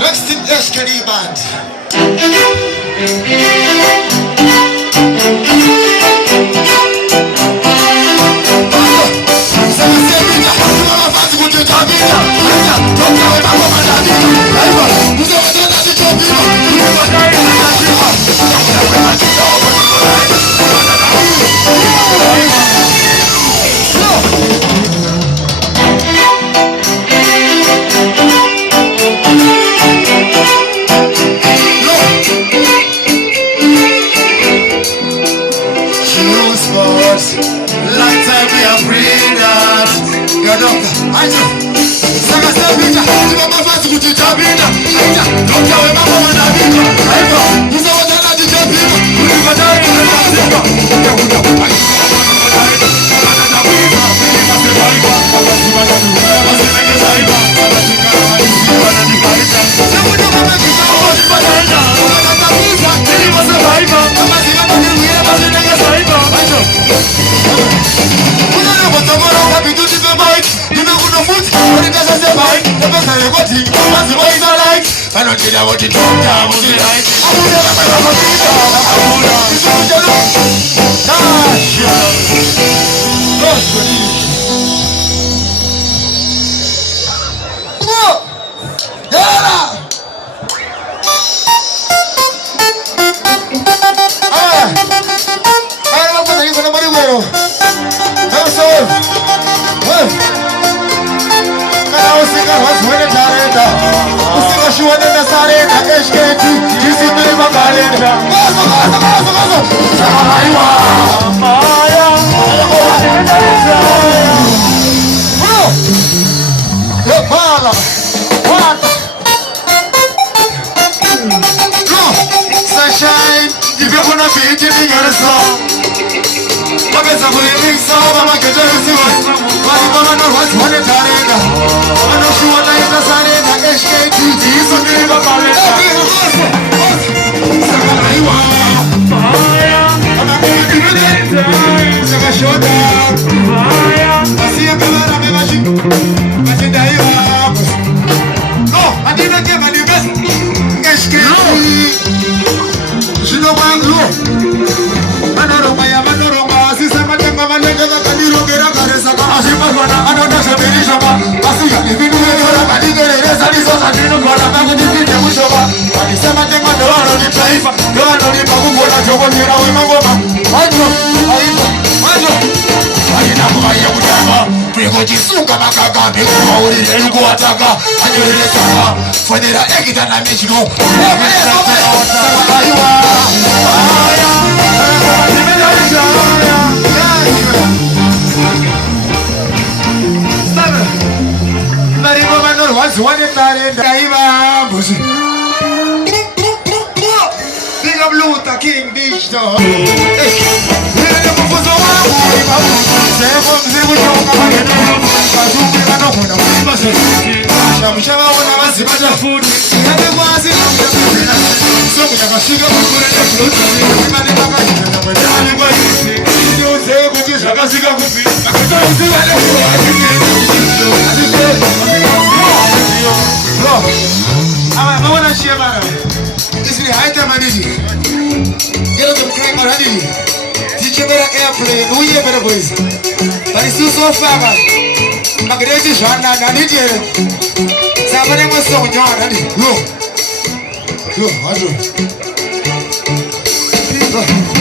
Next in SKD band. I don't care what you talk about, what you like. I will never sunshine, if you're gonna be giving your song. I'm a living song, I'm a good one. I'm gonna know what's one at Arena. I'm not sure what I am at HKT. He's a bit of a ballet. Jisuka makaka mikuwa ulile lugu wataka Anjurele saka Fadera ekita na mechiko Big up Luther King Digital. I want to share my this is the high time I need you. Get up and crank already. Teach you better airplane. Who you better boys? But it's too so far, man. I'm going to just run down. I need you. Somebody was so young. Look. Look, I do.